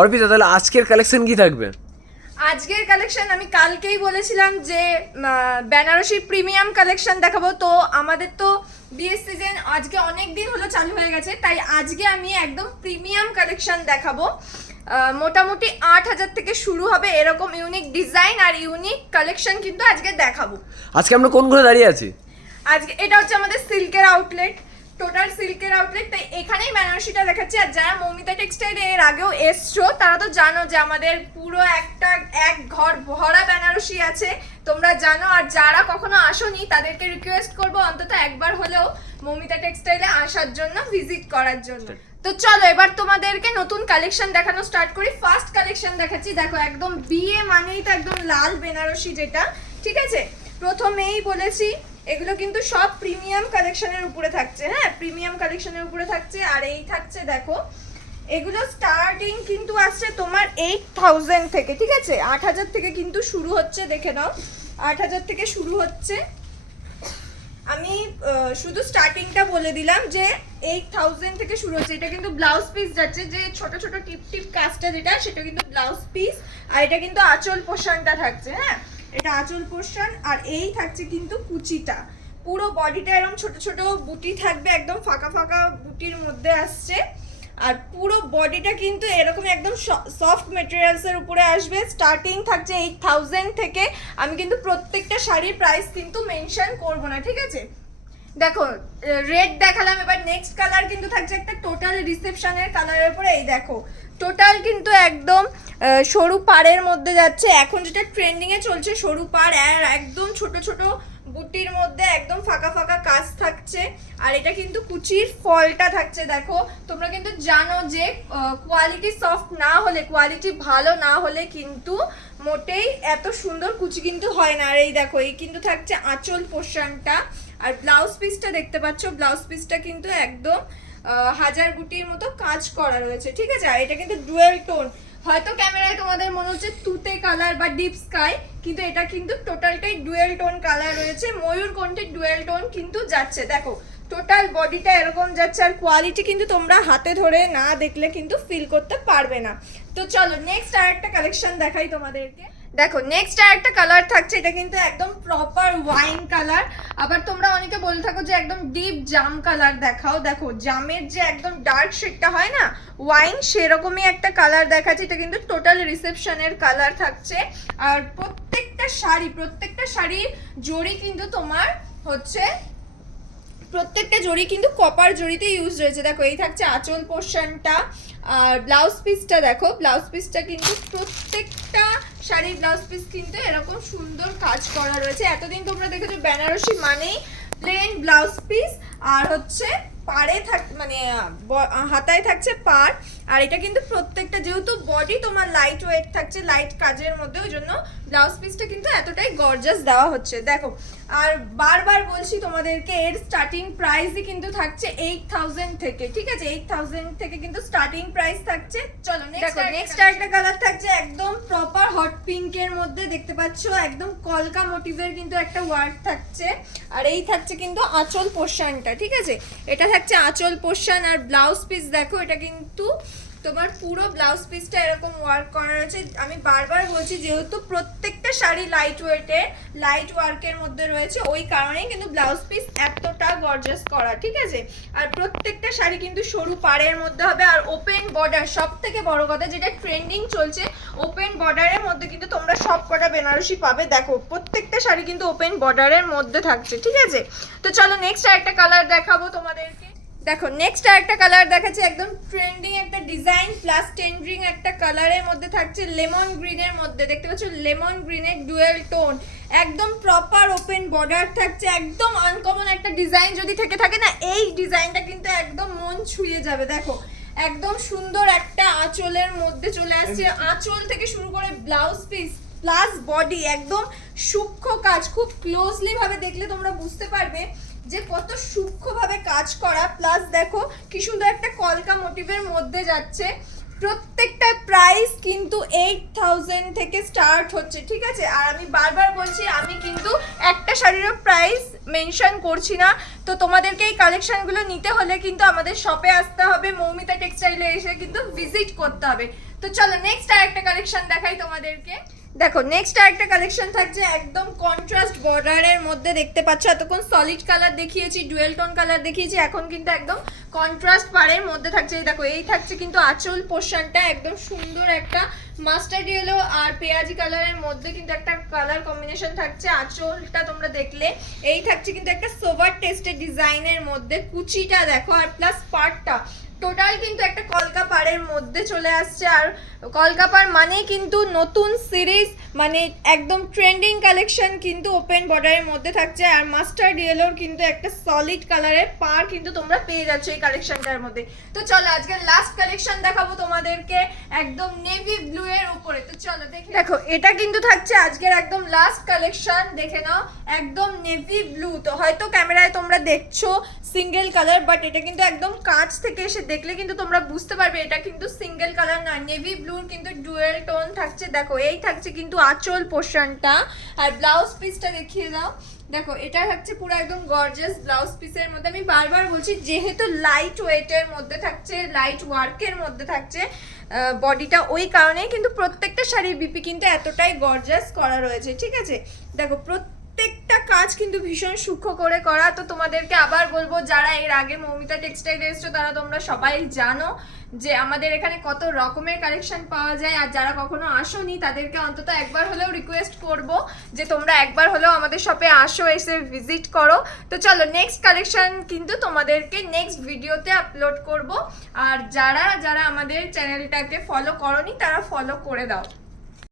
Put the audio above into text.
অর্পিতা, তাহলে আজকের কালেকশন কি থাকবে? আজকের কালেকশন আমি কালকেই বলেছিলাম যে বেনারসি প্রিমিয়াম কালেকশন দেখাবো। তো আমাদের তো বিয়ের সিজন আজকে অনেক দিন হলো চালু হয়ে গেছে, তাই আজকে আমি একদম প্রিমিয়াম কালেকশন দেখাবো। মোটামুটি 8,000 থেকে শুরু হবে এরকম ইউনিক ডিজাইন আর ইউনিক কালেকশন কিন্তু আজকে দেখাবো। আজকে আমরা কোন ঘরে দাঁড়িয়ে আছি? আজকে এটা হচ্ছে আমাদের সিল্কের আউটলেট, টোটাল সিল্কের আউটলেট, তাই এখানেই বেনারসিটা দেখাচ্ছি। আর যারা মৌমিতা টেক্সটাইলে এর আগেও এসছো তারা তো জানো যে আমাদের পুরো এক ঘর ভরা বেনারসি আছে, তোমরা জানো। আর যারা কখনো আসোনি তাদেরকে রিকোয়েস্ট করবো অন্তত একবার হলেও মৌমিতা টেক্সটাইলে আসার জন্য, ভিজিট করার জন্য। তো চলো এবার তোমাদেরকে নতুন কালেকশন দেখানো স্টার্ট করি। ফার্স্ট কালেকশন দেখাচ্ছি, দেখো একদম বিয়ে মানেই তো একদম লাল বেনারসি, যেটা ঠিক আছে। প্রথমেই বলেছি এগুলো কিন্তু সব প্রিমিয়াম কালেকশনের উপরে থাকছে, হ্যাঁ প্রিমিয়াম কালেকশনের উপরে থাকছে। আর এই থাকছে দেখো, এগুলো স্টার্টিং কিন্তু আসছে তোমার 8,000 থেকে, ঠিক আছে। 8,000 থেকে কিন্তু শুরু হচ্ছে, দেখে নাও 8,000 থেকে শুরু হচ্ছে। আমি শুধু স্টার্টিংটা বলে দিলাম যে 8,000 থেকে শুরু হচ্ছে। এটা কিন্তু ব্লাউজ পিস যাচ্ছে, যে ছোট ছোট টিপ টিপ কাজটা যেটা, সেটা কিন্তু ব্লাউজ পিস। আর এটা কিন্তু আঁচল পোর্শনটা থাকছে, হ্যাঁ এটা আঁচল পোর্শন। আর এই থাকছে কিন্তু কুচিটা, পুরো বডিটা এরকম ছোট ছোট বুটি থাকবে, একদম ফাঁকা ফাঁকা বুটির মধ্যে আসছে। আর পুরো বডিটা কিন্তু এরকম একদম সফট মেটেরিয়ালসের উপরে আসবে। স্টার্টিং থাকছে 8,000 থেকে। আমি কিন্তু প্রত্যেকটা শাড়ির প্রাইস কিন্তু মেনশন করব না, ঠিক আছে। দেখো রেড দেখালাম, এবার নেক্সট কালার কিন্তু থাকছে একটা টোটাল রিসেপশনের কালারের উপরে। এই দেখো টোটাল কিন্তু একদম সরু পাড়ের মধ্যে যাচ্ছে, এখন যেটা ট্রেন্ডিং এ চলছে সরু পাড়, আর একদম ছোট ছোট বুটির মধ্যে একদম ফাঁকা ফাঁকা কাজ থাকছে। আর এটা কিন্তু কুচির ফলটা থাকছে, দেখো তোমরা কিন্তু জানো যে কোয়ালিটি সফট না হলে, কোয়ালিটি ভালো না হলে কিন্তু মোটেই এত সুন্দর কুচি কিন্তু হয় না। আর এই দেখো এই কিন্তু থাকছে আঁচল পোর্শনটা। আর ব্লাউজ পিসটা দেখতে পাচ্ছ, ব্লাউজ পিসটা কিন্তু একদম হাজার বুটির মতো কাজ করা রয়েছে, ঠিক আছে। আর এটা কিন্তু ডুয়েল টোন, হয়তো ক্যামেরায় তোমাদের মনে হচ্ছে তুতে কালার বা ডিপ স্কাই, কিন্তু এটা কিন্তু টোটালটাই ডুয়েল টোন কালার রয়েছে, ময়ূর কণ্ঠের ডুয়েল টোন কিন্তু যাচ্ছে। দেখো টোটাল বডিটা এরকম যাচ্ছে। আর কোয়ালিটি কিন্তু তোমরা হাতে ধরে না দেখলে কিন্তু ফিল করতে পারবে না। তো চলো নেক্সট আরেকটা কালেকশন দেখাই তোমাদেরকে। দেখো নেক্সট আরেকটা কালার থাকছে, এটা কিন্তু একদম প্রপার ওয়াইন কালার। আবার তোমরা অনেকে বলে থাকো যে একদম ডিপ জাম কালার দেখাও, দেখো জামের যে একদম ডার্ক শেডটা হয় না ওয়াইন, সেরকমই একটা কালার দেখাচ্ছে। এটা কিন্তু টোটাল রিসেপশনের কালার থাকছে। আর প্রত্যেকটা শাড়ির জড়ি কিন্তু তোমার হচ্ছে, প্রত্যেকটা জড়ি কিন্তু কপার জড়িতে ইউজ রয়েছে। দেখো এই থাকছে আঁচল পোর্শনটা। আর ব্লাউজ পিসটা দেখো, ব্লাউজ পিসটা কিন্তু প্রত্যেকটা শাড়ির ব্লাউজ পিস কিন্তু এরকম সুন্দর কাজ করা রয়েছে। এতদিন তোমরা দেখেছো বেনারসি মানেই প্লেন ব্লাউজ পিস, আর হচ্ছে পাড়ে মানে হাতায় থাকছে পাড়। আর এটা কিন্তু প্রত্যেকটা, যেহেতু বডি তোমার লাইট ওয়েট থাকছে, লাইট কাজের মধ্যে, ওই জন্য ব্লাউজ পিসটা কিন্তু এতটাই গর্জাস দেওয়া হচ্ছে, দেখো। আর বারবার বলছি তোমাদেরকে এর স্টার্টিং প্রাইসই কিন্তু থাকছে 8,000 থেকে, ঠিক আছে। 8,000 থেকে কিন্তু স্টার্টিং প্রাইস থাকছে। চলো নেক্সট আরেকটা কালার থাকছে একদম প্রপার হট পিঙ্কের মধ্যে, দেখতে পাচ্ছ একদম কলকা মোটিভের কিন্তু একটা ওয়ার্ক থাকছে। আর এই থাকছে কিন্তু আঁচল পোর্শনটা, ঠিক আছে। এটা থাকছে আঁচল পোর্শন। আর ব্লাউজ পিস দেখো, এটা কিন্তু তোমার পুরো ব্লাউজ পিসটা এরকম ওয়ার্ক করা রয়েছে। আমি বারবার বলছি যেহেতু প্রত্যেকটা শাড়ি লাইট ওয়েটের, লাইট ওয়ার্কের মধ্যে রয়েছে, ওই কারণেই কিন্তু ব্লাউজ পিস এতটা গর্জাস করা, ঠিক আছে। আর প্রত্যেকটা শাড়ি কিন্তু সরু পাড়ের মধ্যে হবে। আর ওপেন বর্ডার, সব থেকে বড় কথা যেটা ট্রেন্ডিং চলছে, ওপেন বর্ডারের মধ্যে কিন্তু তোমরা সব কটা বেনারসি পাবে। দেখো প্রত্যেকটা শাড়ি কিন্তু ওপেন বর্ডারের মধ্যে থাকছে, ঠিক আছে। তো চলো নেক্সট আরেকটা কালার দেখাবো তোমাদেরকে। দেখো নেক্সট আরেকটা কালার দেখাচ্ছে, একদম ট্রেন্ডিং একটা ডিজাইন প্লাস ট্রেন্ডিং একটা কালারের মধ্যে থাকছে, লেমন গ্রিনের মধ্যে, দেখতে পাচ্ছ লেমন গ্রিনের ডুয়েল টোন, একদম প্রপার ওপেন বর্ডার থাকছে, একদম আনকমন একটা ডিজাইন যদি থেকে থাকে না, এই ডিজাইনটা কিন্তু একদম মন ছুঁয়ে যাবে। দেখো একদম সুন্দর একটা আঁচলের মধ্যে চলে আসছে, আঁচল থেকে শুরু করে ব্লাউজ পিস প্লাস বডি একদম সূক্ষ্ম কাজ, খুব ক্লোজলি ভাবে দেখলে তোমরা বুঝতে পারবে যে কত সূক্ষ্মভাবে কাজ করা। প্লাস দেখো কি সুন্দর একটা কলকা মোটিভের মধ্যে যাচ্ছে। প্রত্যেকটা প্রাইস কিন্তু 8000 থেকে স্টার্ট হচ্ছে, ঠিক আছে? আর আমি বারবার বলছি, আমি কিন্তু একটা শাড়িরও প্রাইস মেনশন করছি না। তো তোমাদেরকে এই কালেকশনগুলো নিতে হলে কিন্তু আমাদের শপে আসতে হবে, মৌমিতা টেক্সটাইলে এসে কিন্তু ভিজিট করতে হবে। তো চলো নেক্সট আরেকটা কালেকশন দেখাই তোমাদেরকে। দেখো নেক্সট আরেকটা কালেকশন থাকছে একদম কন্ট্রাস্ট বর্ডারের মধ্যে, দেখতে পাচ্ছ এতক্ষণ সলিড কালার দেখিয়েছি, ডুয়েল টোন কালার দেখিয়েছি, এখন কিন্তু একদম কন্ট্রাস্ট পাড়ের মধ্যে থাকছে। এই দেখো এই থাকছে কিন্তু আঁচল পোর্শনটা একদম সুন্দর একটা মাস্টার্ড ইয়েলো আর পেঁয়াজি কালারের মধ্যে কিন্তু একটা কালার কম্বিনেশন থাকছে। আঁচলটা তোমরা দেখলে এই থাকছে কিন্তু একটা সোভার টেস্টের ডিজাইনের মধ্যে, কুচিটা দেখো আর প্লাস পাড়টা টোটাল কিন্তু একটা কলকা পাড়ের মধ্যে চলে আসছে। আর কলকা পাড় মানে কিন্তু নতুন সিরিজ, মানে একদম ট্রেন্ডিং কালেকশন কিন্তু ওপেন বর্ডারের মধ্যে থাকছে। আর মাস্টার্ড ইয়েলোর কিন্তু একটা সলিড কালারের পাড় কিন্তু তোমরা পেয়ে যাচ্ছ এই কালেকশনটার মধ্যে। তো চলো আজকে লাস্ট কালেকশন দেখাবো তোমাদেরকে একদম নেভি ব্লু এর উপরে। তো চলো দেখো এটা কিন্তু থাকছে আজকের একদম লাস্ট কালেকশন, দেখে নাও একদম নেভি ব্লু। তো হয়তো ক্যামেরায় তোমরা দেখছো সিঙ্গেল কালার, বাট এটা কিন্তু একদম কাছ থেকে এসে দেখলে কিন্তু তোমরা বুঝতে পারবে এটা কিন্তু সিঙ্গেল কালার না, নেভি ব্লুর কিন্তু ডুয়েল টোন থাকছে। দেখো এই থাকছে কিন্তু আঁচল পোর্শনটা, আর ব্লাউজ পিসটা দেখিয়ে দাও। দেখো এটা থাকছে পুরো একদম গর্জিয়াস ব্লাউজ পিসের মধ্যে। আমি বারবার বলছি যেহেতু লাইট ওয়েটের মধ্যে থাকছে, লাইট ওয়ার্কের মধ্যে থাকছে বডিটা, ওই কারণেই কিন্তু প্রত্যেকটা শাড়ির বিপি কিন্তু এতটাই গর্জিয়াস করা রয়েছে, ঠিক আছে? দেখো প্রত্যেকটা কাজ কিন্তু ভীষণ সূক্ষ্ম করে করা। তো তোমাদেরকে আবার বলবো, যারা এর আগে মৌমিতা টেক্সটাইলে এসছো তারা তোমরা সবাই জানো যে আমাদের এখানে কত রকমের কালেকশন পাওয়া যায়। আর যারা কখনো আসোনি তাদেরকে অন্তত একবার হলেও রিকোয়েস্ট করব যে তোমরা একবার হলেও আমাদের শপে আসো, এসে ভিজিট করো। তো চলো নেক্সট কালেকশন কিন্তু তোমাদেরকে নেক্সট ভিডিওতে আপলোড করব। আর যারা যারা আমাদের চ্যানেলটাকে ফলো করোনি তারা ফলো করে দাও।